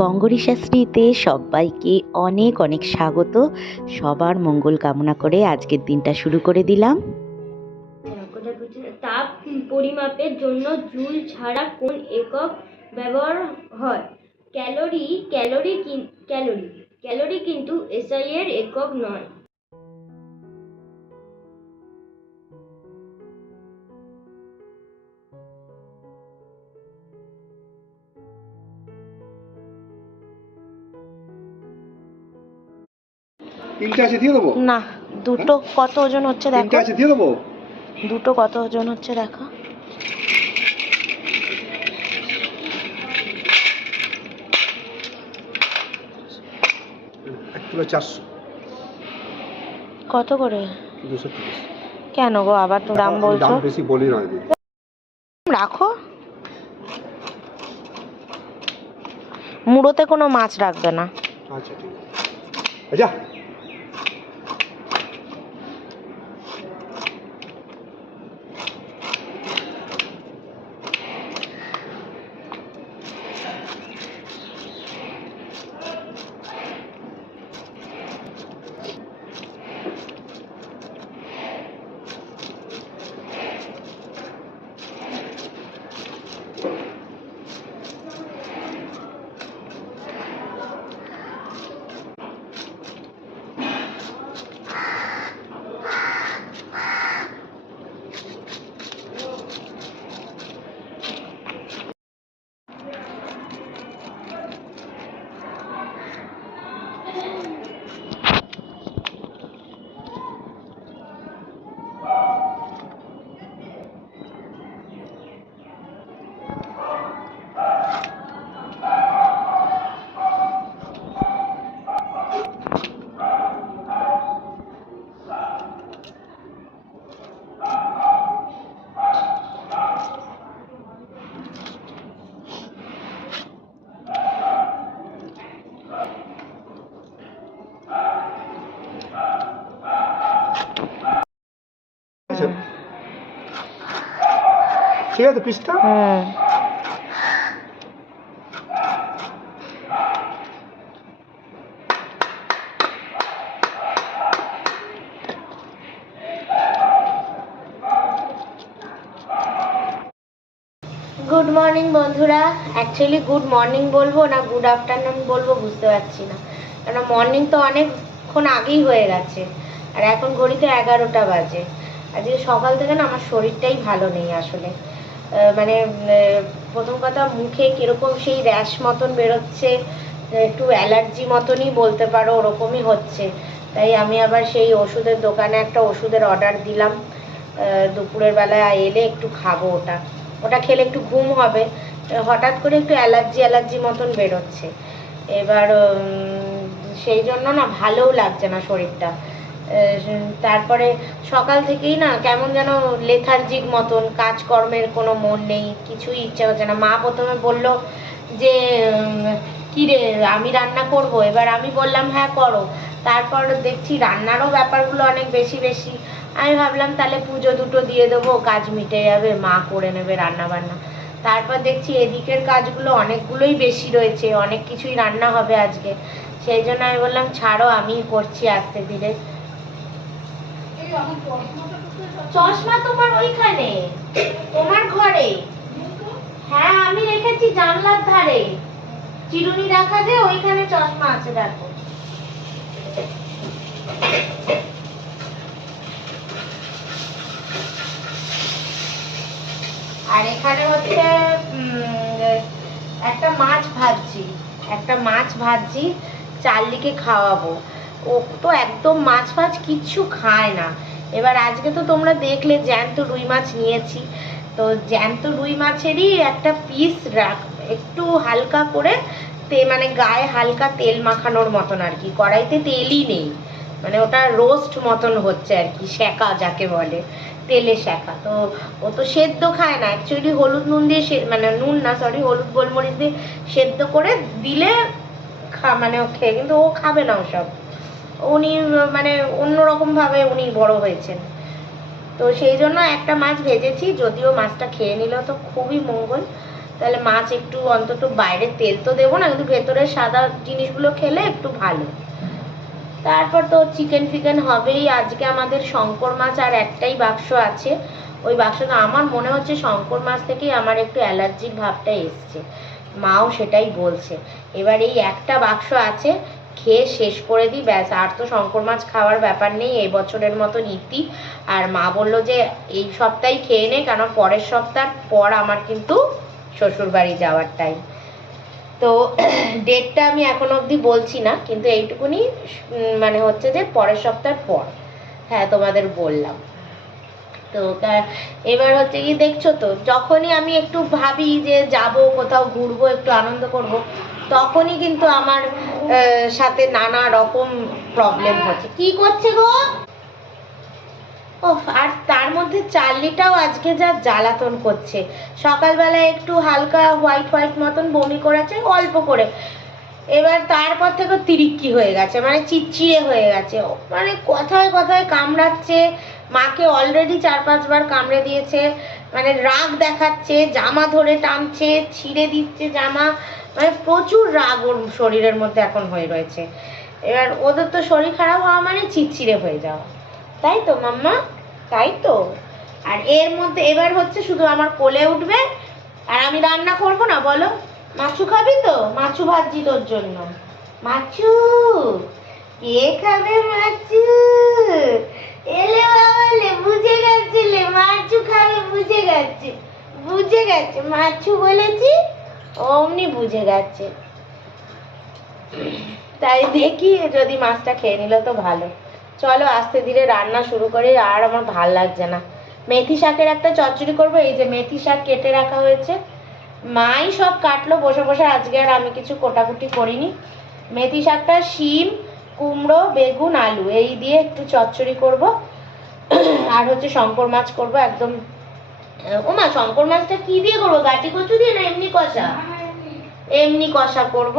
বঙ্গরি শাস্ত্রীতে সবাইকে অনেক অনেক স্বাগত। সবার মঙ্গল কামনা করে আজকের দিনটা শুরু করে দিলাম। তাপ পরিমাপের জন্য জুল ছাড়া কোন একক ব্যবহার হয়? ক্যালোরি। ক্যালোরি কিন্তু এসআই এর একক নয়। তিনটে আছে দিয়ে দেবো? না, দুটো কত ওজন হচ্ছে তিনটে দেখো। আছে দিয়ে দেবো? দুটো কত ওজন হচ্ছে দেখো। 1 কিলো 400। কত করে? 230। কেন গো আবার তো দাম বলছো? দাম বেশি বলি না দিদি। রাখো, মুড়োতে কোনো মাছ রাখবে না। আচ্ছা ঠিক আছে। আচ্ছা ঠিক আছে পিসটা। গুড মর্নিং বন্ধুরা। অ্যাকচুয়ালি গুড মর্নিং বলবো না গুড আফটারনুন বলবো বুঝতে পারছি না, কারণ মর্নিং তো অনেকক্ষণ আগেই হয়ে গেছে আর এখন ঘড়িতে 11টা বাজে। আজকে সকাল থেকে না আমার শরীরটাই ভালো নেই আসলে। মানে প্রথম কথা মুখে কিরকম সেই র্যাশ মতন বেরোচ্ছে, একটু অ্যালার্জি মতনই বলতে পারো, ওরকমই হচ্ছে। তাই আমি আবার সেই ওষুধের দোকানে একটা ওষুধের অর্ডার দিলাম। দুপুরের বেলায় এলে একটু খাবো ওটা খেলে একটু ঘুম হবে। হঠাৎ করে একটু অ্যালার্জি মতন বেরোচ্ছে এবার, সেই জন্য না ভালোও লাগছে না শরীরটা। তারপরে সকাল থেকেই না কেমন যেন লেথার্জিক মতন, কাজকর্মের কোনো মন নেই, কিছুই ইচ্ছা করছে না। মা প্রথমে বলল যে কি রে আমি রান্না করব, এবার আমি বললাম হ্যাঁ করো। তারপর দেখছি রান্নারও ব্যাপারগুলো অনেক বেশি বেশি। আমি ভাবলাম তাহলে পুজো দুটো দিয়ে দেবো, কাজ মিটে যাবে, মা করে নেবে রান্না বান্না। তারপর দেখছি এদিকের কাজগুলো অনেকগুলোই বেশি রয়েছে, অনেক কিছুই রান্না হবে আজকে। সেই জন্য আমি বললাম ছাড়ো আমি করছি আস্তে ধীরে। চশমা তোমার ওইখানে, তোমার ঘরে। হ্যাঁ আমি রেখেছি জানলার ধারে, চিরুনি রাখা যে ওইখানে চশমা আছে দেখো। আর এখানে হচ্ছে একটা মাছ ভাজছি চার্লিকে খাওয়াবো। ও তো একদম মাছ ফাছ কিচ্ছু খায় না। এবার আজকে তো তোমরা দেখলে জ্যান্ত রুই মাছ নিয়েছি, তো জ্যান্ত রুই মাছেরই একটা পিস একটু হালকা করে মানে গায়ে হালকা তেল মাখানোর মতন আর কি, কড়াইতে তেলই নেই, মানে ওটা রোস্ট মতন হচ্ছে আর কি, সেকা যাকে বলে, তেলে শেখা। তো ও তো সেদ্ধ খায় না অ্যাকচুয়ালি, হলুদ নুন দিয়ে মানে নুন না সরি হলুদ গোলমরিচ দিয়ে সেদ্ধ করে দিলে মানে ও খেয়ে, কিন্তু ও খাবে না ওসব। উনি মানে অন্যরকম ভাবে উনি বড় হয়েছেন। তো সেই জন্য একটা মাছ ভেজেছি, যদিও মাছটা খেয়ে নিল তো খুবই মঙ্গল। তাহলে মাছ একটু অন্তত বাইরের তেল তো দেবো না, কিন্তু ভেতরের সাদা জিনিসগুলো খেলে একটু ভালো। তারপর তো চিকেন ফিকেন হবেই। আজকে আমাদের শঙ্কর মাছ আর একটাই বাক্স আছে, ওই বাক্সটা আমার মনে হচ্ছে শঙ্কর মাছ থেকেই আমার একটু অ্যালার্জির ভাবটা এসছে, মাও সেটাই বলছে। এবার এই একটা বাক্স আছে, খেয়ে শেষ করে দিই ব্যাস। আর তো শঙ্কর মাছ খাওয়ার ব্যাপার নেই এই বছরের মতন ইতি। আর মা বললো যে এই সপ্তাহে খেয়ে নে, কারণ পরের সপ্তাহ পর আমার কিন্তু শ্বশুর বাড়ি যাওয়ার টাইম। তো ডেটটা আমি এখন অবধি বলছি না, কিন্তু এইটুকুনি মানে হচ্ছে যে পরের সপ্তাহ পর, হ্যাঁ তোমাদের বললাম। তো এবার হচ্ছে কি দেখছো তো, যখনই আমি একটু ভাবি যে যাব কোথাও ঘুরবো একটু আনন্দ করব, তখনই কিন্তু আমার সাথে নানা রকম প্রবলেম হচ্ছে। কি করছে গো? আর তার মধ্যে চার্লিটাও আজকে যা জ্বালাতন করছে। সকালবেলায় একটু হালকা হোয়াইট হোয়াইট মতন বমি করেছে অল্প করে, এবার তারপর থেকে তিরিক্কি হয়ে গেছে, মানে চিড়চিড়ে হয়ে গেছে, মানে কথায় কথায় কামড়াচ্ছে। মাকে অলরেডি 4-5 বার কামড়ে দিয়েছে, মানে রাগ দেখাচ্ছে, জামা ধরে টানছে, ছিঁড়ে দিচ্ছে জামা, মানে প্রচুর রাগ ওর শরীরের মধ্যে এখন হয়ে রয়েছে। এবার ওদের তো শরীর খারাপ হওয়া মানে চিড়চিড়ে হয়ে যাওয়া, তাই তো মাম্মা? তাই তো। আর এর মধ্যে এবার হচ্ছে শুধু আমার কোলে উঠবে আর আমি রান্না করব না, বলো? মাছু খাবি তো? মাছু ভাজি তোর জন্য। মাছু কে খাবে? মাছু এলে বাবালে, বুঝে গেছে, মাছু খাবে, বুঝে গেছে, বুঝে গেছে, মাছু বলেছি অমনি বুঝে গেছে। তাই দেখি যদি মাছটা খেয়ে নিল তো ভালো। চলো আস্তে ধীরে রান্না শুরু করি, আর আমার ভাল লাগছে না। মেথি শাকের একটা চচ্চড়ি করবো, এই যে মেথি শাক কেটে রাখা হয়েছে, মাই সব কাটলো বসে বসে, আজকে আর আমি কিছু কোটাকুটি করিনি। মেথি শাকটা শিম, কুমড়ো, বেগুন, আলু এই দিয়ে একটু চচ্চড়ি করব। আর হচ্ছে শঙ্কর মাছ করব একদম। ওমা শঙ্কর মাছটা কি দিয়ে করবো? গাটি কচু দিয়ে না এমনি কষা? এমনি কষা করব।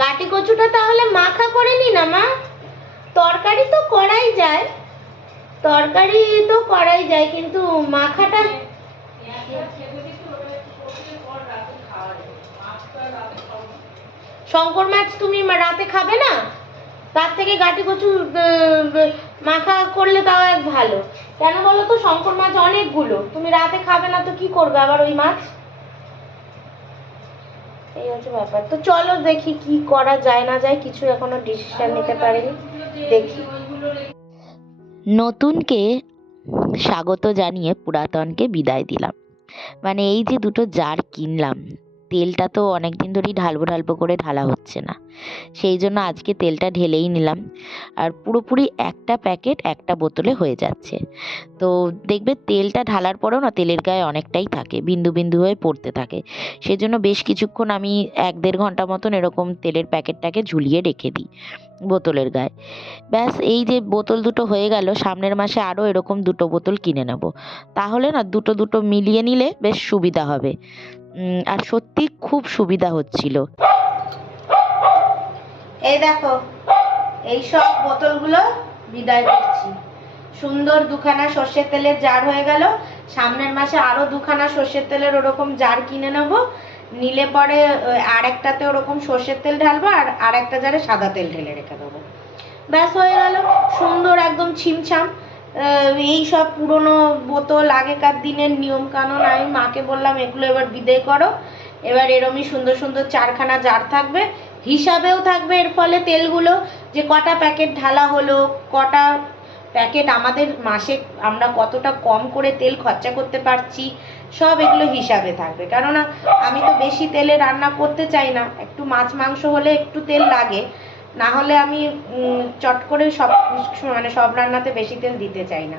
গাটি কচুটা তাহলে মাখা করে নি না মা? তরকারি তো করাই যায়, তরকারি তো করাই যায়, কিন্তু মাখাটা শঙ্কর মাছ তুমি রাতে খাবে না, তার থেকে গাটি কচু মাখা করলে তাও এক ভালো। কেন বলো তো, শঙ্কর মাছ অনেকগুলো, তুমি রাতে খাবে না তো কি করবে আবার ওই মাছ? এই হচ্ছে ব্যাপার। তো চলো দেখি কি করা যায় না যায়, কিছু এখনো ডিসিশন নিতে পারিনি, দেখি। নতুনকে স্বাগত জানিয়ে পুরাতনকে বিদায় দিলাম। মানে এই যে দুটো জার কিনলাম, তেলটা তো অনেক দিন ধরেই ঢালবো করে ঢালা হচ্ছে না, সেই জন্য আজকে তেলটা ঢেলেই নিলাম। আর পুরোপুরি একটা প্যাকেট একটা বোতলে হয়ে যাচ্ছে। তো দেখবে তেলটা ঢালার পরেও না তেলের গায়ে অনেকটাই থাকে, বিন্দু বিন্দু হয়ে পড়তে থাকে। সেজন্য বেশ কিছুক্ষণ আমি 1-1.5 ঘন্টা মতন এরকম তেলের প্যাকেটটাকে ঝুলিয়ে রেখে দিই বোতলের গায়ে। ব্যাস এই যে বোতল দুটো হয়ে গেল, সামনের মাসে আরও এরকম 2 বোতল কিনে নেব, তাহলে না দুটো মিলিয়ে নিলে বেশ সুবিধা হবে। আর সত্যি খুব সুবিধা হচ্ছিল। এই দেখো এই সব বোতলগুলো বিদায় করছি। সুন্দর 2খানা সর্ষের তেলের জার হয়ে গেল, সামনের মাসে আরো 2খানা সর্ষের তেলের ওরকম জার কিনে নেবো, নিলে পরে আর একটাতে ওরকম সর্ষের তেল ঢালবো, আর আরেকটা জারে সাদা তেল ঢেলে রেখে দেবো, ব্যাস হয়ে গেল সুন্দর একদম ছিমছাম। এই সব পুরনো বোতল, আগেকার দিনের নিয়ম কানুন, আমি মাকে বললাম এগুলো এবার বিদায় করো। এবার এরমই সুন্দর সুন্দর 4খানা জার থাকবে, হিসাবেও থাকবে এর ফলে তেলগুলো, যে কটা প্যাকেট ঢালা হলো, কটা প্যাকেট আমাদের মাসে আমরা কতটা কম করে তেল খরচা করতে পারছি, সব এগুলো হিসাবে থাকবে। কেননা আমি তো বেশি তেলে রান্না করতে চাই না, একটু মাছ মাংস হলে একটু তেল লাগে, না হলে আমি চট করে সব মানে সব রান্নাতে বেশি তেল দিতে চাই না।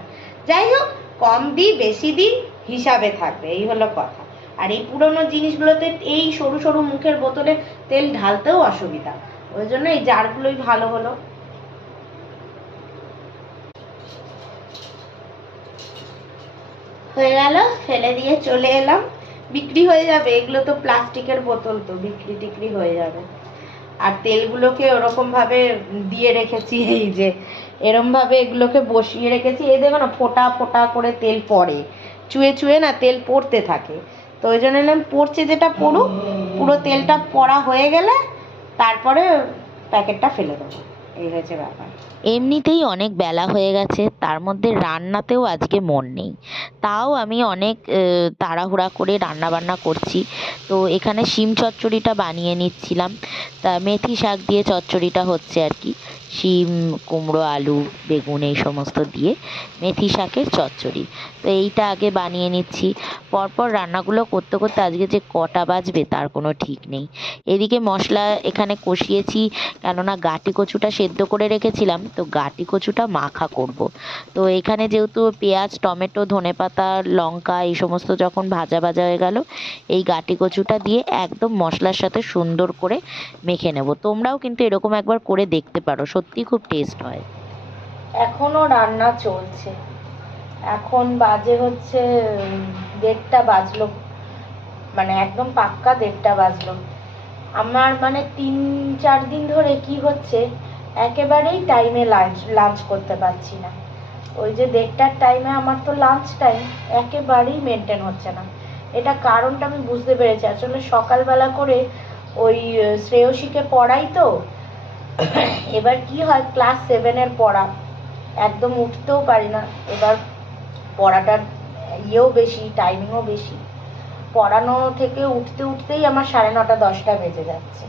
যাই হোক, কম দিই বেশি দিই হিসাবে থাকবে, এই হলো কথা। আর এই পুরনো জিনিসগুলোতে এই সরু সরু মুখের বোতলে তেল ঢালতেও অসুবিধা, ওই জন্য এই জারগুলোই ভালো হলো। হয়ে গেল, ফেলে দিয়ে চলে এলাম, বিক্রি হয়ে যাবে, এগুলো তো প্লাস্টিকের বোতল, তো বিক্রি টিক্রি হয়ে যাবে। আর তেলগুলোকে ওরকম ভাবে দিয়ে রেখেছি, এই যে এরম ভাবে এগুলোকে বসিয়ে রেখেছি, এই দেখো না ফোঁটা ফোঁটা করে তেল পড়ে, চুয়ে চুয়ে না তেল পড়তে থাকে। তো ওই জন্য নিলাম পড়ছে যেটা পড়ুক, পুরো তেলটা পড়া হয়ে গেলে তারপরে প্যাকেটটা ফেলে দেবো, এই হয়েছে ব্যাপার। এমনিতেই অনেক বেলা হয়ে গেছে, তার মধ্যে রান্নাতেও আজকে মন নেই। তাও আমি অনেক তাড়াহুড়া করে রান্না বান্না করছি। তো এখানে শিম চচ্চড়িটা বানিয়ে নিচ্ছিলাম। তা মেথি শাক দিয়ে চচ্চড়িটা হচ্ছে আর কি, শিম, কুমড়ো, আলু, বেগুন এই সমস্ত দিয়ে মেথি শাকের চচ্চড়ি। তো এইটা আগে বানিয়ে নিচ্ছি। পরপর রান্নাগুলো করতে করতে আজকে যে কটা বাজবে তার কোনো ঠিক নেই। এদিকে মশলা এখানে কষিয়েছি, কেননা গাটি কচুটা সেদ্ধ করে রেখেছিলাম, তো গাটি কচুটা মাখা করব। তো এখানে যেহেতু পেঁয়াজ, টমেটো, ধনেপাতা, লঙ্কা এই সমস্ত যখন ভাজা ভাজা হয়ে গেল, এই গাটি কচুটা দিয়ে একদম মশলার সাথে সুন্দর করে মেখে নেব। তোমরাও কিন্তু এরকম একবার করে দেখতে পারো, সত্যি খুব টেস্ট হয়। এখনো রান্না চলছে, এখন বাজে হচ্ছে 1:30 বাজলো, মানে একদম পাক্কা 1:30 বাজলো। আমার মানে 3-4 দিন ধরে কি হচ্ছে, একেবারেই টাইমে লাঞ্চ করতে পারছি না। ওই যে 1:30টার টাইমে আমার তো লাঞ্চ টাইম একেবারেই মেনটেন হচ্ছে না। এটা কারণটা আমি বুঝতে পেরেছি, আসলে সকালবেলা করে ওই শ্রেয়সীকে পড়াই তো। এবার কি হয়, ক্লাস 7-এর পড়া, একদম উঠতেও পারি না। এবার পড়াটার ইয়েও বেশি, টাইমিংও বেশি, পড়ানো থেকে উঠতে উঠতেই আমার 9:30 10টা বেজে যাচ্ছে।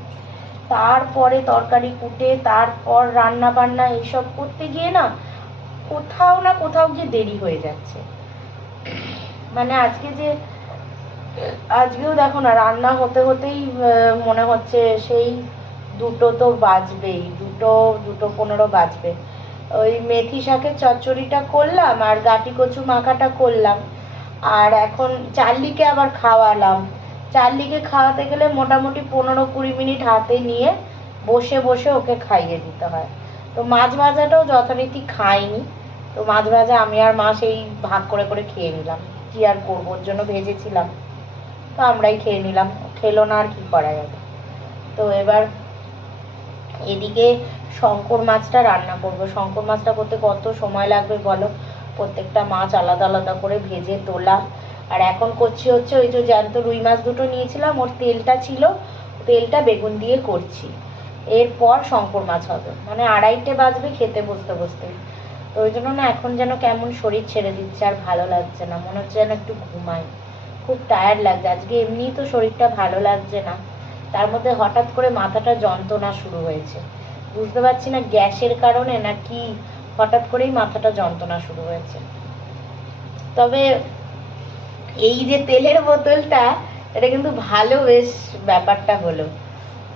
তারপরে তরকারি কুটে, তারপর রান্না বান্না এইসব করতে গিয়ে না কোথাও না কোথাও গিয়ে দেরি হয়ে যাচ্ছে। মানে আজকেও দেখো না, রান্না হতে হতেই মনে হচ্ছে সেই 2টো তো বাজবেই, 2:15 বাজবে। ওই মেথি শাকের চচ্চড়িটা করলাম আর গাটি কচু মাখাটা করলাম, আর এখন চার্লিকে আবার খাওয়ালাম। চার্লিকে খাওয়াতে গেলে মোটামুটি 15-20 মিনিট হাতে নিয়ে বসে বসে ওকে খাইয়ে দিতে হয়। তো মাছ ভাজাটাও যথারীতি খাইনি, তো মাছ ভাজা আমি আর মা সেই ভাগ করে করে খেয়ে নিলাম। কি আর করবো, ওর জন্য ভেজেছিলাম, তো আমরাই খেয়ে নিলাম, খেলো না আর কি করা যাবে। তো এবার এদিকে শঙ্কর মাছটা রান্না করব। শঙ্কর মাছটা করতে কত সময় লাগবে বলো, প্রত্যেকটা মাছ আলাদা আলাদা করে ভেজে তোলা। আর এখন করছি হচ্ছে ওই যে জ্যান্ত রুই মাছ দুটো নিয়েছিলাম, ওর তেলটা ছিল, তেলটা বেগুন দিয়ে করছি। এরপর শঙ্কর মাছ হবে, মানে 2:30 বাজবে খেতে বসতে বসতে। তো ওই জন্য না এখন যেন কেমন শরীর ছেড়ে দিচ্ছে, আর ভালো লাগছে না, মনে হচ্ছে যেন একটু ঘুমাই, খুব টায়ার্ড লাগছে। আজকে এমনিই তো শরীরটা ভালো লাগছে না, তার মধ্যে হঠাৎ করে মাথাটা যন্ত্রণা শুরু হয়েছে। বুঝতে পারছি না গ্যাসের কারণে না কি, হঠাৎ করেই মাথাটা যন্ত্রণা শুরু হয়েছে। তবে এই যে তেলের বোতলটা, এটা কিন্তু ভালো, বেশ ব্যাপারটা হলো,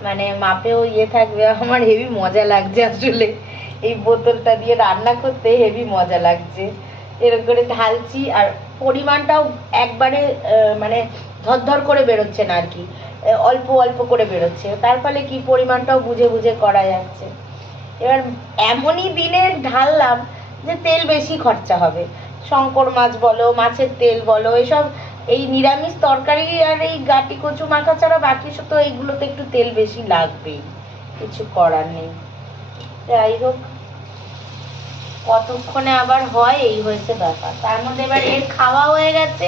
মানে মাপেও ইয়ে থাকবে। আমার হেভি মজা লাগছে আসলে, এই বোতলটা দিয়ে রান্না করতে হেভি মজা লাগছে। এরকম করে ঢালছি, আর পরিমাণটাও একবারে মানে ধরধর করে বেরোচ্ছে না আর কি, অল্প অল্প করে বেরোচ্ছে, তার ফলে কি পরিমাণটাও বুঝে বুঝে করা যাচ্ছে। এবার এমনই দিনে ঢাললাম যে তেল বেশি খরচা হবে, শঙ্কর মাছ বলো, মাছের তেল বলো, এসব এই নিরামিষ তরকারি আর এই গাটি কচু মাখা ছাড়া বাকি তো এইগুলোতে একটু তেল বেশি লাগবেই, কিছু করার নেই। যাই হোক, কতক্ষণে আবার হয়, এই হয়েছে ব্যাপার। তার মধ্যে এবার এর খাওয়া হয়ে গেছে,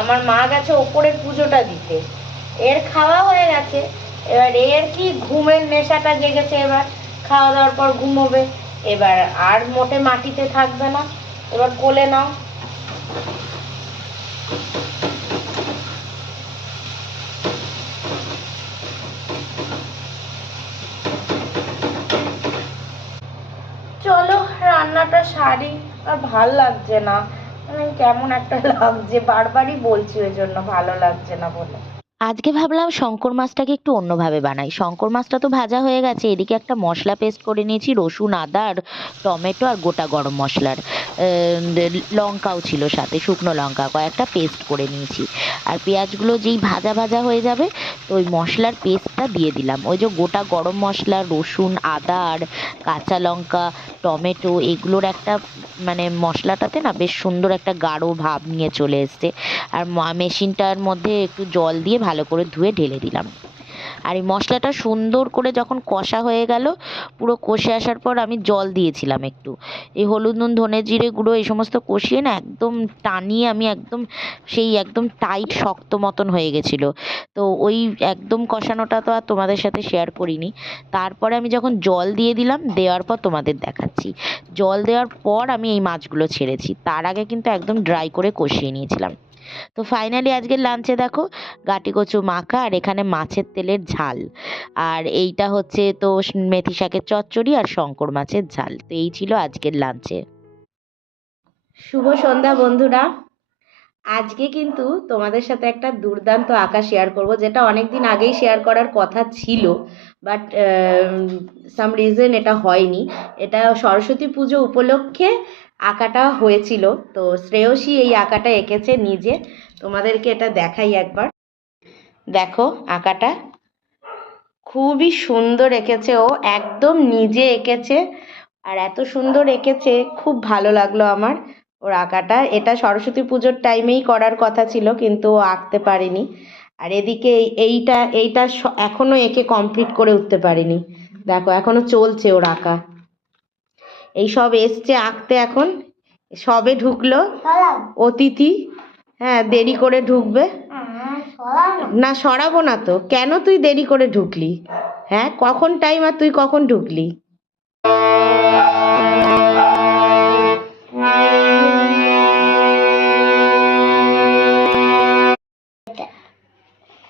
আমার মা গেছে ওপরের পুজোটা দিতে, এর খাওয়া হয়ে গেছে। এবার এর কি ঘুমের নেশাটা জেগেছে, এবার খাওয়া দাওয়ার পর ঘুমোবে, এবার আর মোটে মাটিতে থাকবে না, এবার কোলে নাও। চলো রান্নাটা সারি, আর ভাল লাগছে না, মানে কেমন একটা লাগছে, বারবারই বলছি ওই জন্য ভালো লাগছে না বলে। আজকে ভাবলাম শঙ্কর মাছটাকে একটু অন্যভাবে বানাই। শঙ্কর মাছটা তো ভাজা হয়ে গেছে, এদিকে একটা মশলা পেস্ট করে নিয়েছি, রসুন, আদা আর টমেটো আর গোটা গরম মশলার, লঙ্কাও ছিল সাথে, শুকনো লঙ্কা কয়েকটা পেস্ট করে নিয়েছি। আর পেঁয়াজগুলো যেই ভাজা ভাজা হয়ে যাবে, তো ওই মশলার পেস্টটা দিয়ে দিলাম। ওই যে গোটা গরম মশলা, রসুন, আদা আর কাঁচা লঙ্কা, টমেটো, এগুলোর একটা মানে মশলাটাতে না বেশ সুন্দর একটা গাঢ় ভাব নিয়ে চলে এসছে। আর মেশিনটার মধ্যে একটু জল দিয়ে ভালো করে ধুয়ে ঢেলে দিলাম। আর এই মশলাটা সুন্দর করে যখন কষা হয়ে গেল, পুরো কষে আসার পর আমি জল দিয়েছিলাম একটু। এই হলুদ নুন ধনে জিরে গুঁড়ো এই সমস্ত কষিয়ে না একদম টানিয়ে আমি একদম সেই একদম টাইট শক্ত মতন হয়ে গেছিলো। তো ওই একদম কষানোটা তো আর তোমাদের সাথে শেয়ার করিনি। তারপরে আমি যখন জল দিয়ে দিলাম, দেওয়ার পর তোমাদের দেখাচ্ছি। জল দেওয়ার পর আমি এই মাছগুলো ছেড়েছি, তার আগে কিন্তু একদম ড্রাই করে কষিয়ে নিয়েছিলাম। তো ফাইনালি আজকের লাঞ্চে দেখো গাটি কচু মাখা, আর এখানে মাছের তেলের ঝাল, আর এইটা হচ্ছে তো মেথি শাকের চচ্চড়ি আর শঙ্কর মাছের ঝাল। তো এই ছিল আজকের লাঞ্চে। শুভ সন্ধ্যা বন্ধুরা। আজকে কিন্তু তোমাদের সাথে একটা দুর্দান্ত আঁকা শেয়ার করব, যেটা অনেক দিন আগেই শেয়ার করার কথা ছিল, বাট সাম রিজন এটা হয়নি। এটা সরস্বতী পুজো উপলক্ষে আঁকাটা হয়েছিল। তো শ্রেয়সী এই আঁকাটা এঁকেছে নিজে। তোমাদেরকে এটা দেখাই একবার। দেখো আঁকাটা খুবই সুন্দর এঁকেছে, ও একদম নিজে এঁকেছে, আর এত সুন্দর এঁকেছে, খুব ভালো লাগলো আমার ওর আঁকাটা। এটা সরস্বতী পুজোর টাইমেই করার কথা ছিল, কিন্তু ও আঁকতে পারেনি। আর এদিকে এইটা এইটা এখনো এঁকে কমপ্লিট করে উঠতে পারেনি। দেখো এখনো চলছে ওর আঁকা। এই সব এসছে আঁকতে, এখন সবে ঢুকলো অতিথি। হ্যাঁ, দেরি করে ঢুকবে। না সরাবো না তো, কেন তুই দেরি করে ঢুকলি? হ্যাঁ, কখন টাইম আর তুই কখন ঢুকলি?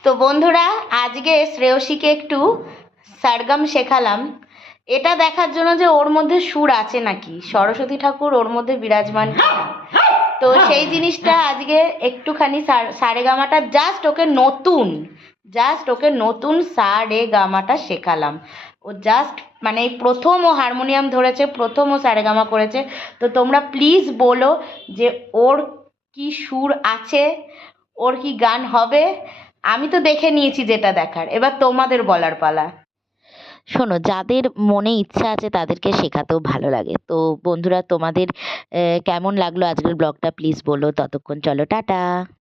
তো বন্ধুরা, আজকে শ্রেয়সীকে একটু সারগাম শেখালাম, এটা দেখার জন্য যে ওর মধ্যে সুর আছে নাকি, সরস্বতী ঠাকুর ওর মধ্যে বিরাজমান কিনা। তো সেই জিনিসটা আজকে একটুখানি সারেগামাটা জাস্ট ওকে নতুন সারেগামাটা শেখালাম। ও জাস্ট মানে এই প্রথম ও হারমোনিয়াম ধরেছে, প্রথম ও সারেগামা করেছে। তো তোমরা প্লিজ বলো যে ওর কি সুর আছে, ওর কি গান হবে। আমি তো দেখে নিয়েছি যেটা দেখার, এবার তোমাদের বলার পালা। শোনো, যাদের মনে ইচ্ছা আছে তাদেরকে শেখাতেও ভালো লাগে। তো বন্ধুরা, তোমাদের কেমন লাগলো আজকের ব্লগটা প্লিজ বলো। ততক্ষণ চলো টাটা।